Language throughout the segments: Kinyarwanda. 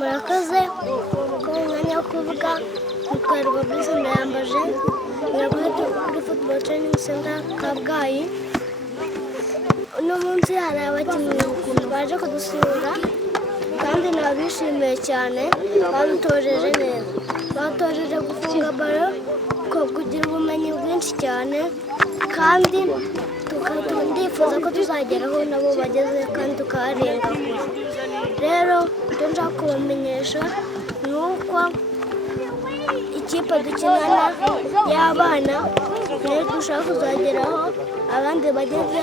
Murakoze ko umwanya wo kuvuga mukarwa bise ndayambaje yaguye kuri football training center Kabgayi. Uno munsi hari abakinnyi baje kudusura kandi nabishimiye cyane, badutojeje neza, batojeje gufunga baro, kugira ubumenyi bwinshi cyane, kandi ndifuza ko tuzageraho nabo bageze kandi tukaharenga. Rero icyo nshaka kubamenyesha ni uko ikipe dukinana y'abana niyo dushaka kuzageraho abandi bageze,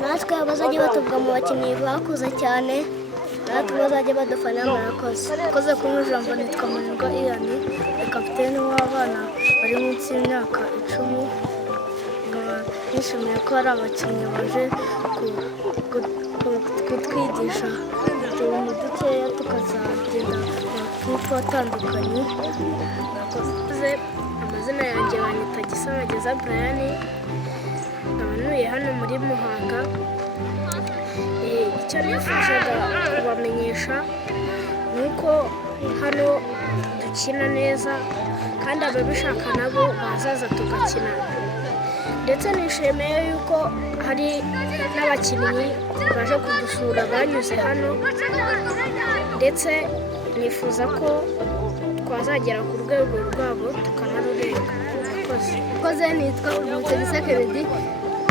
natwe bazajya batubwa mu bakinnyi bakuze cyane, natwe bazajya badufana. Murakoze kumwe ijambo. Nitwa Amarangamutima Iyani, ni kapiteni w'abana bari munsi y'imyaka 10. Nishimiye ko hari abakinnyi baje kutwigisha utuntu dukeya tukazagenda mu makipe atandukanye. Murakoze. Amazina yanjye banyita Gisabageza Brian, ntuye hano muri Muhanga. Icyo nifuzaga kubamenyesha ni uko hano dukina neza kandi ababishaka nabo bazaza tugakina, ndetse nishimiye yuko hari n'abakinnyi baje kudusura banyuze hano, ndetse nifuza ko twazagera ku rwego rwabo tukanarurenga. Murakoze. Nitwa Kennedy,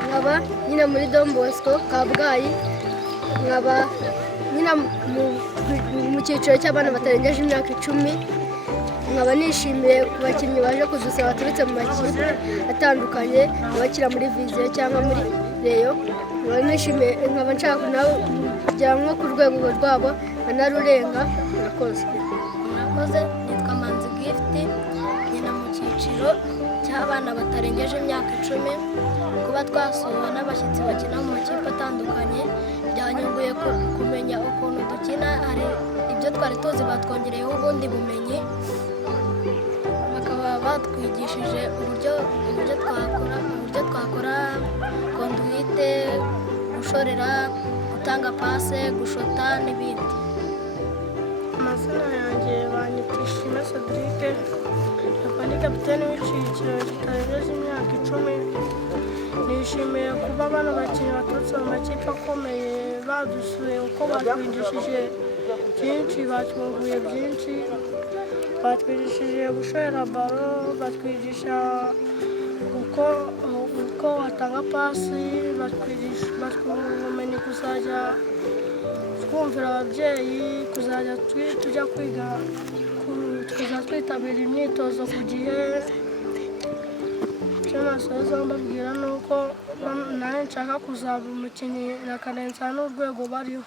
nkaba nyina muri Bosco Kabgayi, nkaba nyina mu cyiciro cy'abana batarengeje imyaka 10. nkaba nishimiye ku bakinnyi baje kudusura baturutse mu makipe atandukanye, abakira muri viziyo cyangwa muri reyo. nkaba nishimiye, nkaba nshaka nawe kugera nko ku rwego rwabo banarurenga. Murakoze. Nitwa Manzi Gift, nyina mu cyiciro cy'abana batarengeje imyaka 10. kuba twasuwe n'abashyitsi bakina mu makipe atandukanye byanyunguye kumenya ukuntu dukina. Hari ibyo twari tuzi batwongereyeho ubundi bumenyi, bakaba batwigishije uburyo twakora konduite, gushorera, gutanga pase, gushota n'ibindi. Amazina yanjye banyita Cedric, akaba ni kapiteni w'icyiciro kitarengeje imyaka 10. Nishimiye kuba bano bakinnyi baturutse mu makipe akomeye badusuye, uko batwigishije byinshi, batwunguye byinshi, batwigishije gushorera baro, batwigisha uko watanga pasi, batwigisha ubumenyi kuzajya twumvira ababyeyi, kuzajya tujya kwiga, kuzajya twitabira imyitozo ku gihe. icyo nasoza mbabwira ni uko nawe nshaka kuzaba umukinnyi nakarenza n'urwego bariho.